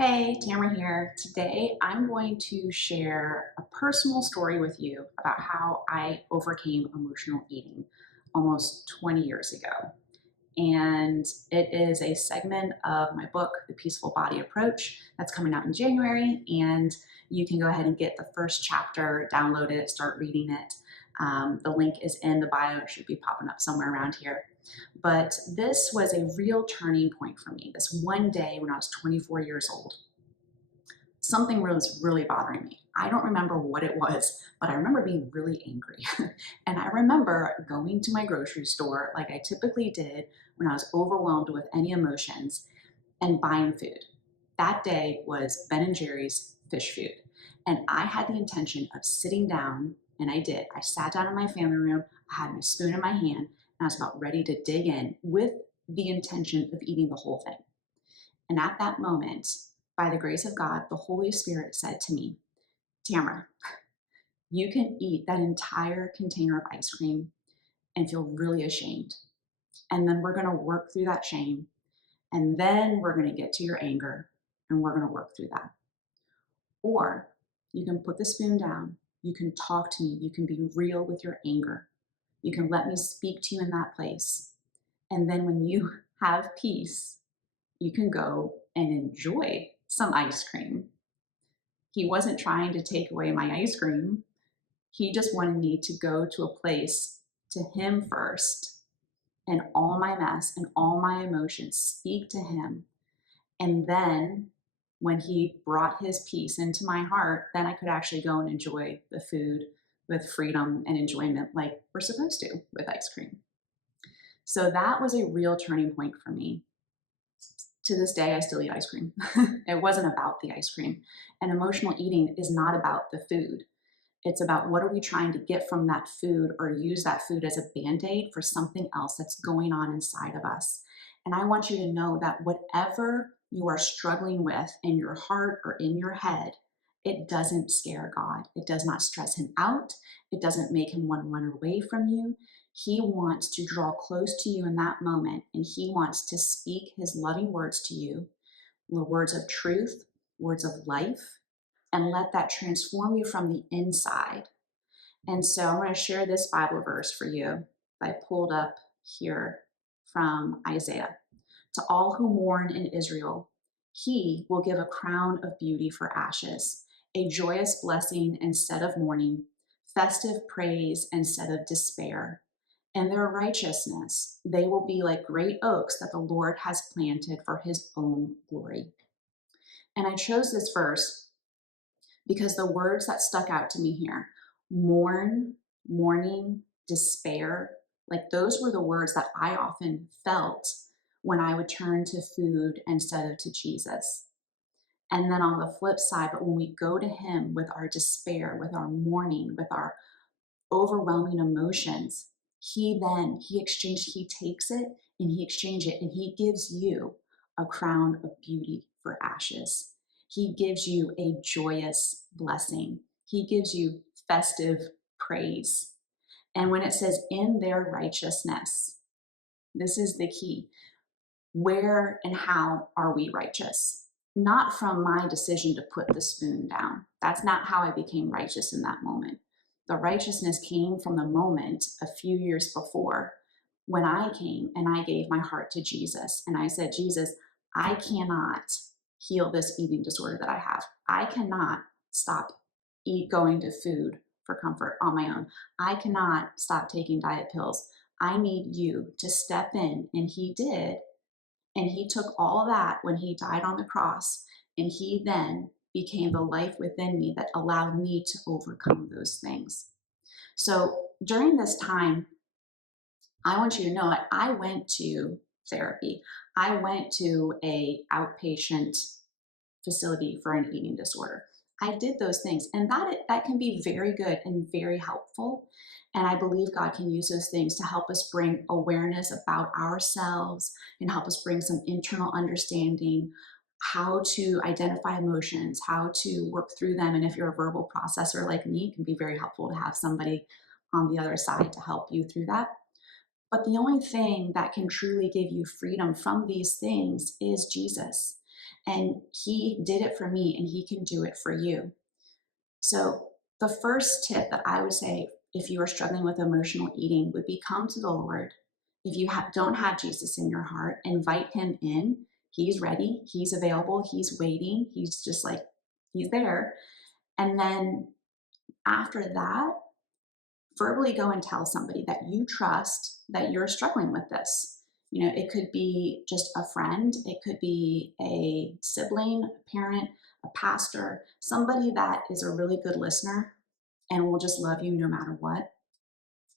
Hey, Tamara here. Today I'm going to share a personal story with you about how I overcame emotional eating almost 20 years ago. And it is a segment of my book, The Peaceful Body Approach, that's coming out in January. And you can go ahead and get the first chapter, download it, start reading it. The link is in the bio, it should be popping up somewhere around here. But this was a real turning point for me. This one day when I was 24 years old, something was really bothering me. I don't remember what it was, but I remember being really angry. And I remember going to my grocery store like I typically did when I was overwhelmed with any emotions and buying food. That day was Ben and Jerry's fish food. And I had the intention of sitting down, and I did. I sat down in my family room, I had my spoon in my hand, and I was about ready to dig in with the intention of eating the whole thing. And at that moment, by the grace of God, the Holy Spirit said to me, Tamara, you can eat that entire container of ice cream and feel really ashamed. And then we're going to work through that shame. And then we're going to get to your anger and we're going to work through that. Or you can put the spoon down. You can talk to me. You can be real with your anger. You can let me speak to you in that place. And then when you have peace, you can go and enjoy some ice cream. He wasn't trying to take away my ice cream. He just wanted me to go to a place to him first and all my mess and all my emotions, speak to him. And then when he brought his peace into my heart, then I could actually go and enjoy the food with freedom and enjoyment like we're supposed to with ice cream. So that was a real turning point for me. To this day, I still eat ice cream. It wasn't about the ice cream. And emotional eating is not about the food. It's about what are we trying to get from that food or use that food as a band-aid for something else that's going on inside of us. And I want you to know that whatever you are struggling with in your heart or in your head, it doesn't scare God. It does not stress him out. It doesn't make him want to run away from you. He wants to draw close to you in that moment, and he wants to speak his loving words to you, the words of truth, words of life, and let that transform you from the inside. And so I'm going to share this Bible verse for you that I pulled up here from Isaiah. To all who mourn in Israel, he will give a crown of beauty for ashes, a joyous blessing instead of mourning, festive praise instead of despair. In their righteousness, they will be like great oaks that the Lord has planted for his own glory. And I chose this verse because the words that stuck out to me here, mourn, mourning, despair, like those were the words that I often felt when I would turn to food instead of to Jesus. And then on the flip side, but when we go to him with our despair, with our mourning, with our overwhelming emotions, he takes it and he exchanges it and he gives you a crown of beauty for ashes. He gives you a joyous blessing. He gives you festive praise. And when it says in their righteousness, this is the key. Where and how are we righteous? Not from my decision to put the spoon down. That's not how I became righteous in that moment. The righteousness came from the moment a few years before when I came and I gave my heart to Jesus. And I said, Jesus, I cannot heal this eating disorder that I have. I cannot stop going to food for comfort on my own. I cannot stop taking diet pills. I need you to step in. And he did. And he took all that when he died on the cross, and he then became the life within me that allowed me to overcome those things. So during this time, I want you to know that I went to therapy. I went to a outpatient facility for an eating disorder. I did those things, and that can be very good and very helpful. And I believe God can use those things to help us bring awareness about ourselves and help us bring some internal understanding, how to identify emotions, how to work through them. And if you're a verbal processor like me, it can be very helpful to have somebody on the other side to help you through that. But the only thing that can truly give you freedom from these things is Jesus. And he did it for me, and he can do it for you. So the first tip that I would say if you are struggling with emotional eating would be come to the Lord. If you don't have Jesus in your heart, invite him in. He's ready, he's available, he's waiting, he's just like, he's there. And then after that, verbally go and tell somebody that you trust that you're struggling with this. You know, it could be just a friend, it could be a sibling, a parent, a pastor, somebody that is a really good listener and will just love you no matter what.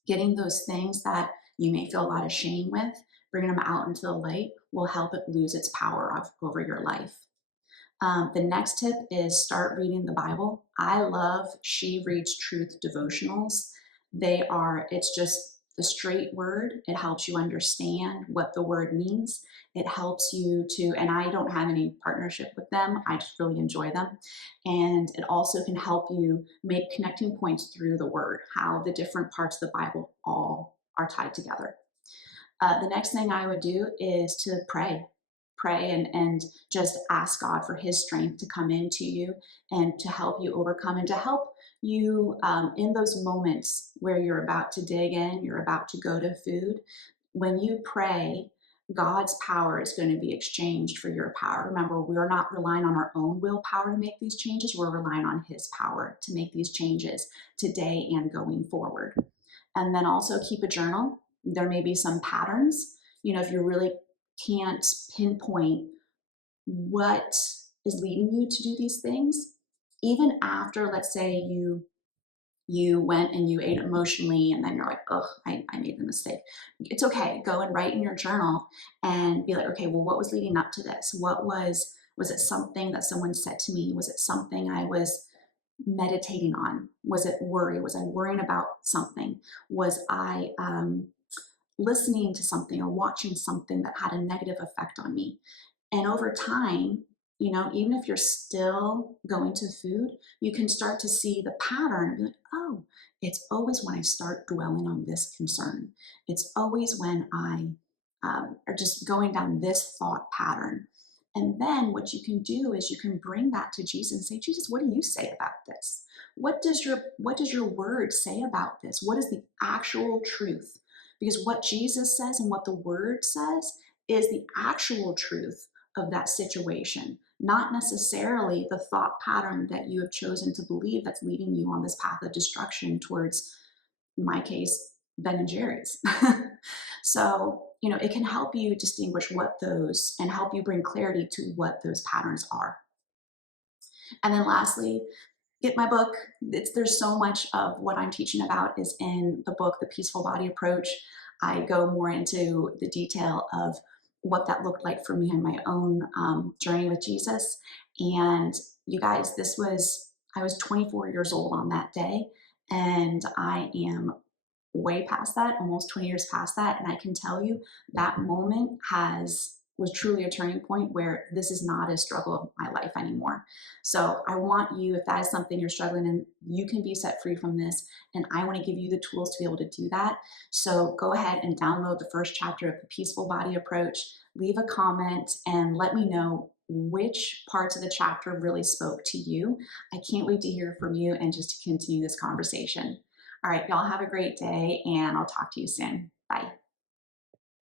Getting those things that you may feel a lot of shame with, bringing them out into the light will help it lose its power over your life. The next tip is start reading the Bible. I love She Reads Truth devotionals. It's just the straight word. It helps you understand what the word means. It helps you to, and I don't have any partnership with them. I just really enjoy them. And it also can help you make connecting points through the word, how the different parts of the Bible all are tied together. The next thing I would do is to pray and just ask God for his strength to come into you and to help you overcome and to help you in those moments where you're about to dig in, you're about to go to food. When you pray, God's power is going to be exchanged for your power. Remember, we're not relying on our own willpower to make these changes. We're relying on his power to make these changes today and going forward. And then also keep a journal. There may be some patterns. You know, if you really can't pinpoint what is leading you to do these things, even after, let's say, you went and you ate emotionally and then you're like, oh, I made the mistake. It's okay. Go and write in your journal and be like, okay, well, what was leading up to this? Was it something that someone said to me? Was it something I was meditating on? Was it worry? Was I worrying about something? Was I listening to something or watching something that had a negative effect on me? And over time, you know, even if you're still going to food, you can start to see the pattern and be like, oh, it's always when I start dwelling on this concern. It's always when I are just going down this thought pattern. And then what you can do is you can bring that to Jesus and say, Jesus, what do you say about this? What does your word say about this? What is the actual truth? Because what Jesus says and what the word says is the actual truth of that situation, not necessarily the thought pattern that you have chosen to believe that's leading you on this path of destruction towards, in my case, Ben and Jerry's. So, you know, it can help you distinguish what those and help you bring clarity to what those patterns are. And then lastly, get my book. There's so much of what I'm teaching about is in the book, The Peaceful Body Approach. I go more into the detail of what that looked like for me in my own journey with Jesus. And you guys, I was 24 years old on that day, and I am way past that, almost 20 years past that. And I can tell you that moment was truly a turning point where this is not a struggle of my life anymore. So I want you, if that is something you're struggling in, you can be set free from this. And I want to give you the tools to be able to do that. So go ahead and download the first chapter of the Peaceful Body Approach, leave a comment and let me know which parts of the chapter really spoke to you. I can't wait to hear from you and just to continue this conversation. All right, y'all have a great day and I'll talk to you soon. Bye.